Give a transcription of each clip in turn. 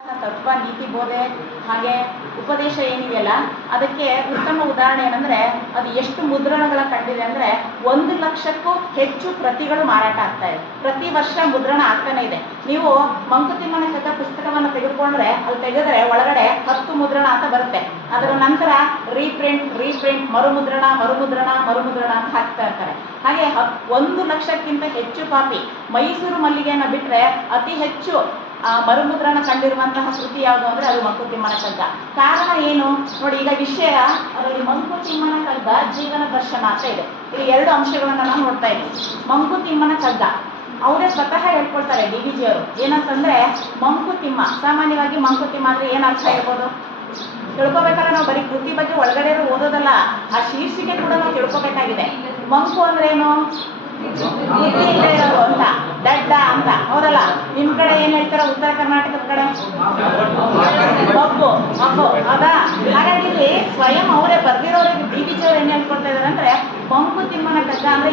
ತತ್ವ, ನೀತಿ, ಬೋಧೆ, ಹಾಗೆ ಉಪದೇಶ ಏನಿದೆಯಲ್ಲ, ಅದಕ್ಕೆ ಉತ್ತಮ ಉದಾಹರಣೆ ಏನಂದ್ರೆ, ಅದು ಎಷ್ಟು ಮುದ್ರಣಗಳ ಕಂಡಿದೆ ಅಂದ್ರೆ, ಒಂದು ಲಕ್ಷಕ್ಕೂ ಹೆಚ್ಚು ಪ್ರತಿಗಳು ಮಾರಾಟ ಆಗ್ತಾ ಇದೆ. ಪ್ರತಿ ವರ್ಷ ಮುದ್ರಣ ಆಗ್ತಾನೆ ಇದೆ. ನೀವು ಮಂಕುತಿಮ್ಮನ ಶತ ಪುಸ್ತಕವನ್ನು ತೆಗೆದುಕೊಂಡ್ರೆ, ಅಲ್ಲಿ ತೆಗೆದ್ರೆ ಒಳಗಡೆ ಹತ್ತು ಮುದ್ರಣ ಅಂತ ಬರುತ್ತೆ. ಅದರ ನಂತರ ರೀಪ್ರಿಂಟ್ ರೀಪ್ರಿಂಟ್ ಮರುಮುದ್ರಣ ಮರುಮುದ್ರಣ ಮರುಮುದ್ರಣ ಅಂತ ಹಾಕ್ತಾ ಇರ್ತಾರೆ. ಹಾಗೆ ಒಂದು ಲಕ್ಷಕ್ಕಿಂತ ಹೆಚ್ಚು ಕಾಪಿ ಮೈಸೂರು ಮಲ್ಲಿಗೆಯನ್ನ ಬಿಟ್ರೆ ಅತಿ ಹೆಚ್ಚು ಆ, ಮರುಮುದ್ರಣ ಕಂಡಿರುವಂತಹ ಕೃತಿ ಯಾವುದು ಅಂದ್ರೆ ಅದು ಮಂಕುತಿಮ್ಮನ ಕಗ್ಗ ಕಾರಣ ಏನು? ನೋಡಿ ಈಗ ವಿಷಯ ಅದರಲ್ಲಿ ಮಂಕುತಿಮ್ಮನ ಕಗ್ಗ ಜೀವನ ದರ್ಶನ ಅಂತ ಇದೆ. ಇಲ್ಲಿ ಎರಡು ಅಂಶಗಳನ್ನ ನಾವು ನೋಡ್ತಾ ಇದ್ವಿ. ಮಂಕುತಿಮ್ಮನ ಕಗ್ಗ ಅವರೇ ಸ್ವತಃ ಹೇಳ್ಕೊಳ್ತಾರೆ ಡಿ ವಿ ಜಿಯವರು ಏನಂತಂದ್ರೆ ಮಂಕುತಿಮ್ಮ ಸಾಮಾನ್ಯವಾಗಿ ಮಂಕುತಿಮ್ಮ ಅಂದ್ರೆ ಏನ್ ಅರ್ಥ ಹೇಳ್ಬೋದು? ತಿಳ್ಕೊಬೇಕಾದ್ರೆ ನಾವು ಬರೀ ಕೃತಿ ಬಗ್ಗೆ ಒಳಗಡೆ ಓದೋದಲ್ಲ. ಆ ಶೀರ್ಷಿಕೆ ಕೂಡ ನಾವು ತಿಳ್ಕೊಬೇಕಾಗಿದೆ. ಮಂಕು ಅಂದ್ರೆ ಏನು? ಅಂತ. ದಡ್ಡ ಅಂತ. ಹೌದಲ್ಲ? ಹೇಳ್ತಾರ ಉತ್ತರ ಕರ್ನಾಟಕದ ಕಡೆ? ಮಬ್ಬು ಮಬ್ಬು ಹೌದಾ? ಹಾಗಾಗಿ ಇಲ್ಲಿ ಸ್ವಯಂ ಅವರೇ ಬರ್ದಿರೋರಿಗೆ ಬಿ ಅವ್ರು ಏನ್ ಹೇಳ್ಕೊಡ್ತಾ ಇದಾರೆ ಅಂದ್ರೆ ಮಂಕುತಿಮ್ಮನ ಕಗ್ಗ ಅಂದ್ರೆ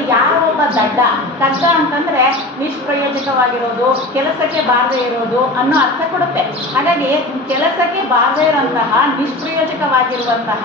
ದಡ್ಡ. ಕಗ್ಗ ಅಂತಂದ್ರೆ ನಿಷ್ಪ್ರಯೋಜಕವಾಗಿರೋದು, ಕೆಲಸಕ್ಕೆ ಬಾರದೆ ಇರೋದು ಅನ್ನೋ ಅರ್ಥ ಕೊಡುತ್ತೆ. ಹಾಗಾಗಿ ಕೆಲಸಕ್ಕೆ ಬಾರದೆ ಇರೋಂತಹ, ನಿಷ್ಪ್ರಯೋಜಕವಾಗಿರುವಂತಹ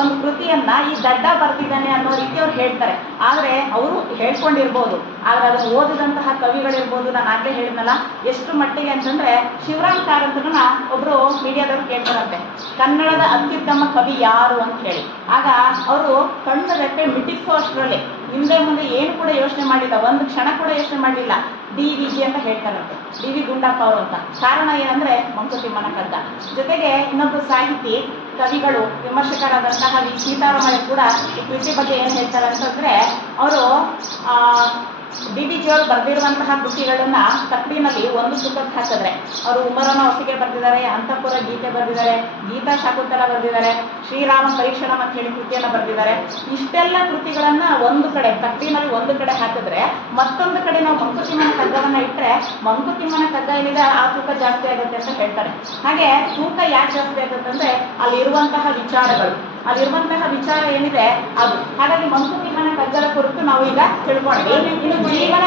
ಒಂದು ಕೃತಿಯನ್ನ ಈ ದಡ್ಡ ಬರ್ತಿದ್ದಾನೆ ಅನ್ನೋ ರೀತಿ ಅವ್ರು ಹೇಳ್ತಾರೆ. ಆದ್ರೆ ಅವರು ಹೇಳ್ಕೊಂಡಿರ್ಬೋದು. ಆದ್ರೆ ಅದನ್ನು ಓದಿದಂತಹ ಕವಿಗಳಿರ್ಬೋದು. ನಾನು ಆಗ್ಲೇ ಹೇಳಿದ್ನಲ್ಲ, ಎಷ್ಟು ಮಟ್ಟಿಗೆ ಅಂತಂದ್ರೆ ಶಿವರಾಮ್ ಕಾರಂತರನ್ನ ಒಬ್ರು ಮೀಡಿಯಾದವ್ರು ಕೇಳ್ತಾರಂತೆ. ಕನ್ನಡದ ಅತ್ಯುತ್ತಮ ಕವಿ ಯಾರು ಅಂತ ಹೇಳಿ. ಆಗ ಅವರು ಕಣ್ಣು ರೆಪ್ಪೆ ಅಷ್ಟರಲ್ಲಿ ಹಿಂದೆ ಮುಂದೆ ಏನು ಕೂಡ ಯೋಚನೆ ಮಾಡಿಲ್ಲ, ಒಂದು ಕ್ಷಣ ಕೂಡ ಯೋಚನೆ ಮಾಡಲಿಲ್ಲ ಡಿ ವಿ ಜಿ ಅಂತ ಹೇಳ್ತಾರಂತೆ. ಡಿ ವಿ ಗುಂಡಪ್ಪ ಅವರು ಅಂತ. ಕಾರಣ ಏನಂದ್ರೆ ಮಂಕುತಿಮ್ಮನ ಕಗ್ಗ ಜೊತೆಗೆ ಇನ್ನೊಬ್ಬ ಸಾಹಿತಿ ಕವಿಗಳು, ವಿಮರ್ಶಕರಾದಂತಹ ವಿ. ಸೀತಾರಾಮಯ್ಯ ಕೂಡ ಈ ಕೃಷಿ ಬಗ್ಗೆ ಏನ್ ಹೇಳ್ತಾರೆ ಅಂತಂದ್ರೆ ಅವರು ಡಿ ಬಿ. ಜಿ ಅವರು ಬರೆದಿರುವಂತಹ ಕೃತಿಗಳನ್ನ ತಪ್ಪಿನಲ್ಲಿ ಒಂದು ಸುಖಕ್ಕೆ ಹಾಕಿದ್ರೆ. ಅವರು ಉಮರನ ಹೊಸಿಗೆ ಬರೆದಿದ್ದಾರೆ, ಅಂತಃಪುರ ಗೀತೆ ಬರೆದಿದ್ದಾರೆ, ಗೀತಾ ಶಾಕುಂತಲ ಬರೆದಿದ್ದಾರೆ, ಶ್ರೀರಾಮ ಪರೀಕ್ಷಣ ಅಂತ ಹೇಳಿ ಕೃತಿಯನ್ನ ಬರೆದಿದ್ದಾರೆ. ಇಷ್ಟೆಲ್ಲ ಕೃತಿಗಳನ್ನ ಒಂದು ಕಡೆ, ತಪ್ಪಿನಲ್ಲಿ ಒಂದು ಕಡೆ ಹಾಕಿದ್ರೆ, ಮತ್ತೊಂದು ಕಡೆ ನಾವು ಮಂಕುತಿಮ್ಮನ ಕಗ್ಗವನ್ನ ಇಟ್ಟರೆ ಮಂಕುತಿಮ್ಮನ ಕಗ್ಗ ಏನಿದೆ, ಆ ತೂಕ ಜಾಸ್ತಿ ಆಗುತ್ತೆ ಅಂತ ಹೇಳ್ತಾರೆ. ಹಾಗೆ ತೂಕ ಯಾಕೆ ಜಾಸ್ತಿ ಆಗುತ್ತೆ ಅಂದ್ರೆ ಅಲ್ಲಿರುವಂತಹ ವಿಚಾರಗಳು. ಅಲ್ಲಿರುವಂತಹ ವಿಚಾರ ಏನಿದೆ? ಅದು. ಹಾಗಾಗಿ ಮಂಕುತಿಮ್ಮನ ಕಗ್ಗದ ಕುರಿತು ನಾವು ಈಗ ತಿಳ್ಕೊಂಡ್ವಿ ಇನ್ನು ಜೀವನ